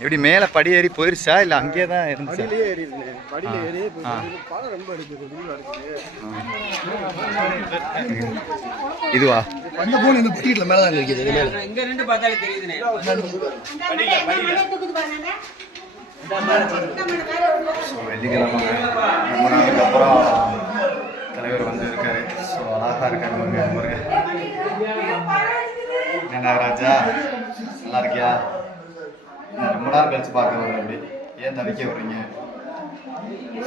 எப்படி மேலே படி ஏறி போயிருச்சா? இல்லை அங்கேயே தான் இருந்துச்சா? இதுவா? அந்த போன் இந்த படிக்கட்டில் மேலே தான் இருக்குது இது மேலே. இங்க நின்று பார்த்தாலே தெரியுதுண்ணே வெள்ளிக்கிழமை ரொம்ப நாளுக்கு அப்புறம் தலைவர் வந்து இருக்காரு. ஸோ அழகா இருக்காரு பாருங்க பாருங்க என்ன நாகராஜா? நல்லா இருக்கியா? ரொம்ப நேரம் கழிச்சு பார்க்க வரேன் அப்படி ஏன் தவிக்க வர்றீங்க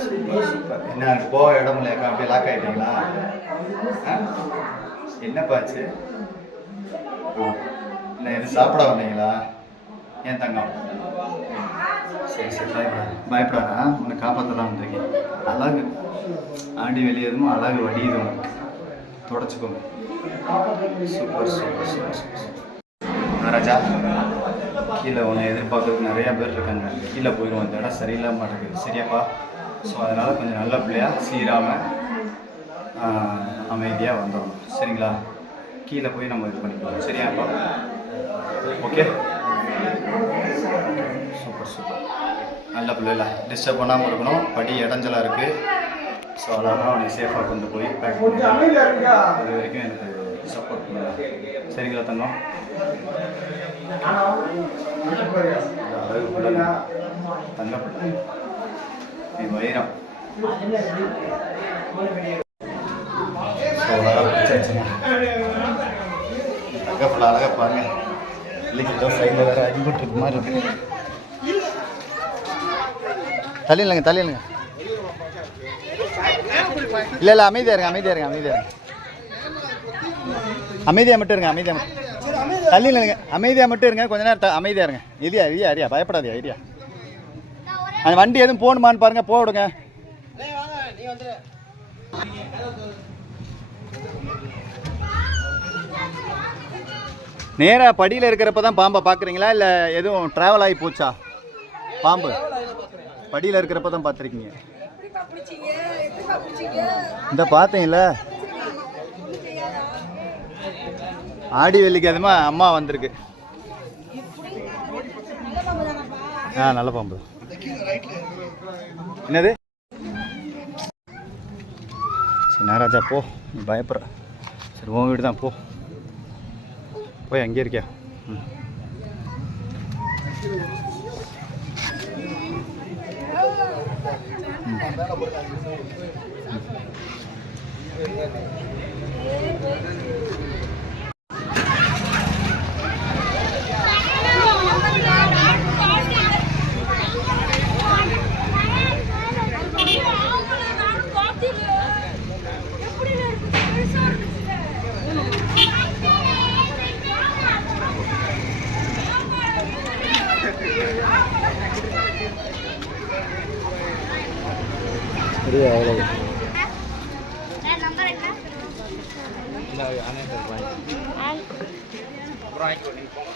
சூப்பர். சூப்பர் என்ன போக இடம் இல்லையாக்கா அப்படியே லாக் ஆகிட்டீங்களா ஆ? என்னப்பாச்சு இல்லை எது சாப்பிட வந்தீங்களா? ஏன் தங்கம்? சரி சரி பயப்படாத. பயப்படாதா உன்னை காப்பாற்றலாம் வந்திருக்கேன். அழகு. ஆண்டி வெளியேதும் அழகு வடியுதும். உனக்கு தொடச்சிக்கோங்க. Super super super super. ராஜா கீழே உன்னை எதிர்பார்க்கறதுக்கு நிறைய பேர் இருக்காங்க. கீழே போயிடுவோம் இந்த இடம் சரியில்லாம மாட்டேங்குது சரியாப்பா? ஸோ அதனால் கொஞ்சம் நல்ல பிள்ளையா சீராமல் அமைதியாக வந்துடணும் சரிங்களா? கீழே போய் நம்ம இது பண்ணிக்கலாம். சரியாப்பா? ஓகே சூப்பர் சூப்பர் நல்ல பிள்ளைல. டிஸ்டர்ப் பண்ணாமல் இருக்கணும். படி இடைஞ்சலாக இருக்குது ஸோ அழகாக அவனை சேஃபாக கொண்டு போய் பேக் பண்ணி அது வரைக்கும் எனக்கு சப்போர்ட் பண்ணுங்க. சரிங்களா தங்கம். இந்த அழகு பிள்ளை தங்க பிள்ளை வைரம் ஸோ அழகாக பாருங்க. ஏதோ சைடில் வேறு அடிபட்டு மாதிரி இருக்கு. இல்லை இல்லை அமைதியாக இருங்க அமைதியாக இருங்க அமைதியாக இருங்க. அமைதியாக மட்டும் இருங்க அமைதியாக மட்டும். தள்ளி இல்லைங்க அமைதியாக மட்டும் இருங்க. கொஞ்ச நேரம் அமைதியாக இருங்க. இரியா இரியா இரியா பயப்படாதியா இரியா அந்த வண்டி எதுவும் போகணுமான்னு பாருங்க. போக விடுங்க. நேராக படியில் இருக்கிறப்ப தான் பாம்பை பார்க்குறீங்களா? இல்லை எதுவும் ட்ராவல் ஆகி போச்சா? பாம்பு. படியில் இருக்கிறப்ப தான் பார்த்துருக்கீங்க இந்த பார்த்தீங்கள ஆடி வெள்ளிக்கு அதுமா அம்மா வந்திருக்கு. ஆ நல்ல பாம்பு. என்னது? சரி நாராஜா போ. நீ பயப்படுற. சரி உன் வீடு தான் போ. போய் அங்கே இருக்கியா? ம். சரியா அவ்வளோ நம்பர் என்ன அப்புறம் வாங்கிக்கோ நீங்க போங்க